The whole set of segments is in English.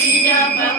Yeah,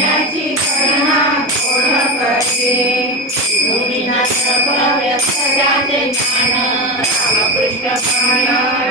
विषयाची कळना पूर्ण करते. सदाचे ज्ञान. रामकृष्ण प्राण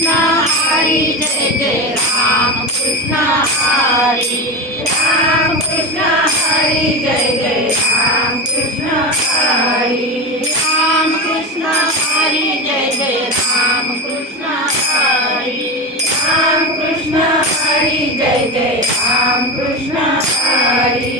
Krishna Hari Krishna Hari Ram Krishna Hari Ram Krishna Hari Hari Ram Krishna Hari Hari Ram Krishna Hari